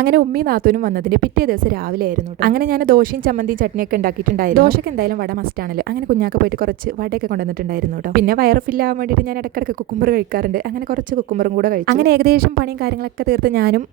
അങ്ങനെ ഉമ്മയും നാത്തൂനും വന്നതിൻ്റെ പിറ്റേ ദിവസം രാവിലെ ആയിരുന്നു. അങ്ങനെ ഞാൻ ദോശയും ചമ്മന്തിയും ചട്നിയൊക്കെ ഉണ്ടാക്കിയിട്ടുണ്ടായിരുന്നു. ദോശയ്ക്ക് എന്തായാലും വട മസ്റ്റാണല്ലോ. അങ്ങനെ കുഞ്ഞാക്ക പോയിട്ട് കുറച്ച് വടയൊക്കെ കൊണ്ടുവന്നിട്ടുണ്ടായിരുന്നു കേട്ടോ. പിന്നെ വയറ് ഫില്ലാവാൻ വേണ്ടിയിട്ട് ഞാൻ ഇടയ്ക്കിടയ്ക്ക് കുക്കുമ്പർ കഴിക്കാറുണ്ട്. അങ്ങനെ കുറച്ച് കുക്കുമ്പറും കൂടെ കഴിച്ചു. അങ്ങനെ ഏകദേശം പണിയും കാര്യങ്ങളൊക്കെ തീർത്ത് ഞാനും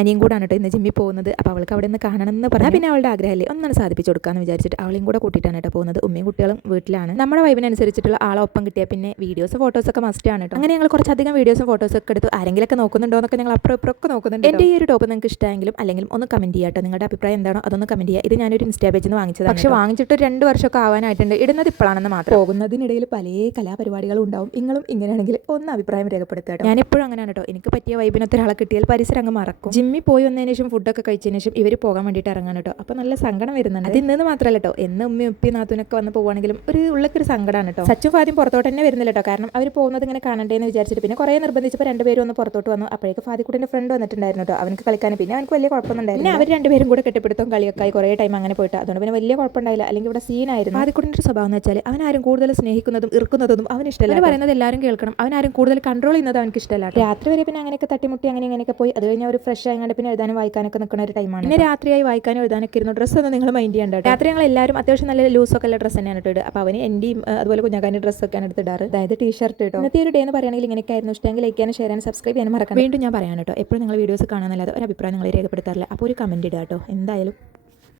അനിയും കൂടാണ് കേട്ടോ ഇന്ന് ജിമ്മിൽ പോകുന്നത്. അപ്പോൾ അവൾക്ക് അവിടെ നിന്ന് കാണണം എന്ന് പറഞ്ഞാൽ പിന്നെ അവളുടെ ആഗ്രഹമല്ലേ ഒന്നാണ് സാധിപ്പിച്ചു കൊടുക്കാമെന്ന് വിചാരിച്ചിട്ട് അവളെയും കൂടെ കൂട്ടിയിട്ടാണ് കേട്ടോ പോകുന്നത്. ഉമ്മയും കുട്ടികളും വീട്ടിലാണ്. നമ്മുടെ വൈബിനനുസരിച്ചിട്ടുള്ള ആളെ ഒപ്പം കിട്ടിയാൽ പിന്നെ വീഡിയോസ് ഫോട്ടോസൊക്കെ മസ്റ്റാണ് കേട്ടോ. അങ്ങനെ ഞങ്ങൾ കുറച്ചധികം വീഡിയോസും ഫോട്ടോസൊക്കെ എടുത്തു. ആരെങ്കിലൊക്കെ നോക്കുന്നുണ്ടോ എന്നൊക്കെ ഞങ്ങൾ അപ്പുറമൊക്കെ നോക്കുന്നുണ്ട്. എൻ്റെ ഈ ഒരു ടോപ്പ് നിങ്ങൾക്ക് ഇഷ്ടമെങ്കിലും അല്ലെങ്കിൽ ഒന്ന് കമൻറ്റ് ചെയ്യാട്ടോ. നിങ്ങളുടെ അഭിപ്രായം എന്താണോ അതൊന്ന് കമൻറ്റ് ചെയ്യുക. ഇത് ഞാനൊരു ഇൻസ്റ്റാ പേജിൽ നിന്ന് വാങ്ങിച്ചത്. പക്ഷേ വാങ്ങിച്ചിട്ട് 2 വർഷമൊക്കെ ആവാനായിട്ടുണ്ട്. ഇടുന്നത് ഇപ്പോഴാണെന്ന് മാത്രം. പോകുന്നതിനിടയിൽ പല കലാപരിപാടികളും ഉണ്ടാവും. നിങ്ങളും ഇങ്ങനെയാണെങ്കിൽ ഒന്ന് അഭിപ്രായം രേഖപ്പെടുത്തുക. ഞാൻ എപ്പോഴും അങ്ങനെയാണ് കേട്ടോ. എനിക്ക് പറ്റിയ വൈബിനൊത്ത ഒരാളെ കിട്ടിയാൽ പരിസരം അങ്ങ് മറക്കും. ജിമ്മിൽ പോയി വന്നതിന് ശേഷം ഫുഡൊക്കെ കഴിച്ചതിന് ശേഷം ഇവർ പോകാൻ വേണ്ടിയിട്ട് ഇറങ്ങാൻ കേട്ടോ. അപ്പോൾ നല്ല സങ്കടം വരുന്നുണ്ട്. അത് ഇന്നെന്ന് മാത്രമല്ല കേട്ടോ. എന്ന് ഉമ്മയും ഉപ്പയും നാത്തൂനൊക്കെ വന്ന് പോകുവാണെങ്കിലും ഉള്ളൊരു സങ്കടമാണ് കേട്ടോ. സച്ചു ആദ്യം പുറത്തോട്ട് തന്നെ വരുന്നില്ല കേട്ടോ. കാരണം അവർ പോകുന്നത് ഇങ്ങനെ കാണണ്ടേന്ന് വിചാരിച്ചിട്ട് പിന്നെ കുറേ നിർബന്ധിച്ചപ്പോൾ 2 പേരും ഒന്ന് പുറത്തോട്ട് വന്നു. അപ്പോഴേക്ക് ഫാദിക്കുട്ടിൻ്റെ ഫ്രണ്ട് വന്നിട്ടുണ്ടായിരുന്നു കേട്ടോ. അവനക്ക് കളിക്കാൻ പിന്നെ അവനക്ക് വലിയ കുഴപ്പമൊന്നുണ്ടായിരുന്നു. പിന്നെ അവർ 2 പേരും കൂടെ കെട്ടിപ്പിടുത്തം കളിയൊക്കെ ആയി കുറേ ടൈം അങ്ങനെ പോയിട്ട് അതുകൊണ്ട് പിന്നെ വലിയ കുഴപ്പമുണ്ടായില്ല. അല്ലെങ്കിൽ ഇവിടെ സീനായിരുന്നു. ഫാദിക്കുട്ടിൻ്റെ ഒരു സ്വഭാവം എന്ന് വെച്ചാൽ അവനാരും കൂടുതൽ സ്നേഹിക്കുന്നതും ഇറുക്കുന്നതും അവന് ഇഷ്ടമല്ല. അവൻ പറയുന്നത് എല്ലാവരും കേൾക്കണം. അവനാരും കൂടുതൽ കൺട്രോൾ ചെയ്യുന്നത് അവർക്ക് ഇഷ്ടമല്ല. രാത്രി വരെ പിന്നെ അങ്ങനെയൊക്കെ തട്ടിമുട്ടി അങ്ങനെയൊക്കെ പോയി അത് കഴിഞ്ഞാൽ ഒരു ഫ്രഷ് ആയതുകൊണ്ട് പിന്നെ എഴുതാനും വായിക്കാനൊക്കെ നിൽക്കുന്ന ഒരു ടൈമാണ്. പിന്നെ രാത്രിയായി വായിക്കാനും എഴുതാനൊക്കെ ഇരുന്നു. ഡ്രസ്സൊന്നും നിങ്ങൾ മൈൻഡ് ചെയ്യേണ്ട. രാത്രി ഞങ്ങൾ എല്ലാവരും അത്യാവശ്യം നല്ല ലൂസൊക്കെ ഉള്ള ഡ്രസ്സ് തന്നെയാണ് ഇട്ടിട്ട്. അപ്പോൾ അവന് എൻ്റെയും അതുപോലെ കുഞ്ഞാക്കാൻ്റെ ഡ്രസ്സൊക്കെയാണ് എടുത്തിടാറ്. അതായത് ടീഷർട്ട് കേട്ടോ. ഇന്നത്തെ ഒരു ഡേ എന്ന് പറയുകയാണെങ്കിൽ ഇങ്ങനെയൊക്കെ ആയിരുന്നു. ഇഷ്ടമെങ്കിൽ ലൈക്ക് ചെയ്യാനും ഷെയർ ചെയ്യാനും സബ്സ്ക്രൈബ് ചെയ്യാനും മറക്കണം. വീണ്ടും ഞാൻ പറയാൻ കേട്ടോ. എപ്പോഴും നിങ്ങൾ വീഡിയോസ് കാണാനല്ലാതെ ഒരു അഭിപ്രായം നിങ്ങൾ രേഖപ്പെടുത്താറില്ല. അപ്പോൾ ഒരു കമൻറ്റ് ഇടുക കേട്ടോ എന്തായാലും.